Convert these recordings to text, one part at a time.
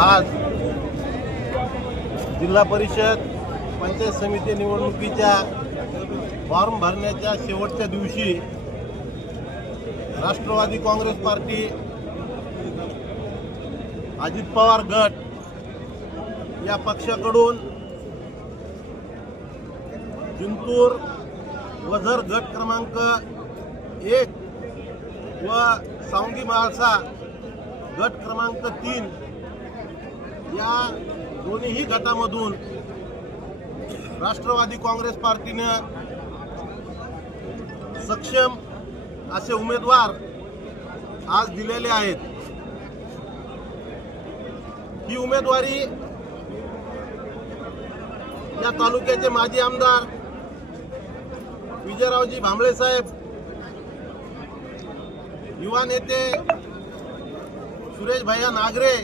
आज जिल्हा परिषद पंचायत समिती निवडणुकीच्या फॉर्म भरण्याच्या शेवटच्या दिवशी राष्ट्रवादी काँग्रेस पार्टी, अजित पवार गट या पक्षाकडून जिंतूर वझर गट क्रमांक 1 व सावंगी महाळसा गट क्रमांक 3 या दोन्ही गटामधून राष्ट्रवादी काँग्रेस पार्टीने सक्षम असे उमेदवार आज दिलेले आहेत। ही उमेदवारी या तालुक्याचे माजी आमदार विजयरावजी भांबळे साहेब, युवा नेते सुरेश भैया नागरे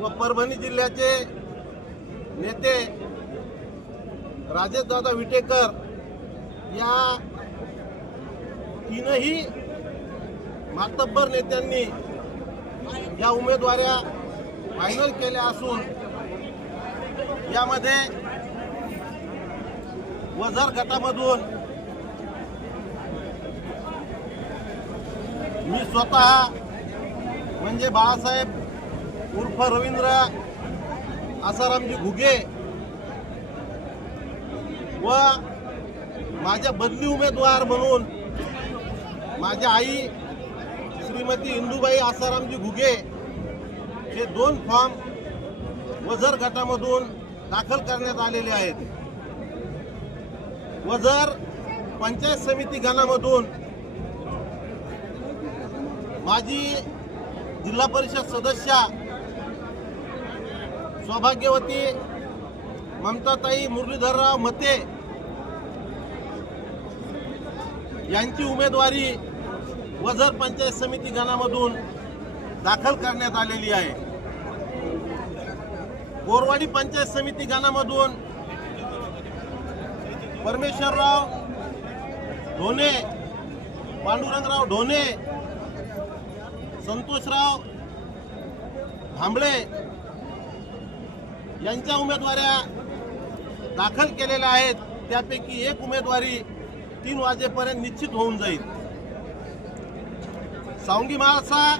व परभणी जिल्ह्याचे नेते राजेशदादा विटेकर या तीनही मातब्बर नेत्यांनी या उमेदवाऱ्या फायनल केल्या असून यामध्ये वझर गटामधून मी स्वतः म्हणजे बाळासाहेब उर्फ रवींद्र आसारामजी घुगे व माझ्या बदली उमेदवार म्हणून माझ्या आई श्रीमती इंदुबाई आसारामजी घुगे हे 2 फॉर्म वझर गटामधून दाखल करण्यात आलेले आहेत। वझर पंचायत समिती गणामधून माजी जिल्हा परिषद सदस्या सौभाग्यवती ममताताई मुरलीधरराव मते यांची उमेदवारी वझर पंचायत समिती गणामधून दाखल करण्यात आलेली आहे। बोरवाडी पंचायत समिती गणामधून परमेश्वरराव ढोणे, पांडुरंगराव ढोणे, संतोषराव भांबळे यांच्या उमेदवाऱ्या दाखल केलेल्या आहेत। त्यापैकी एक उमेदवारी 3 वाजेपर्यंत निश्चित होऊन जाईल। सावंगी महाळसा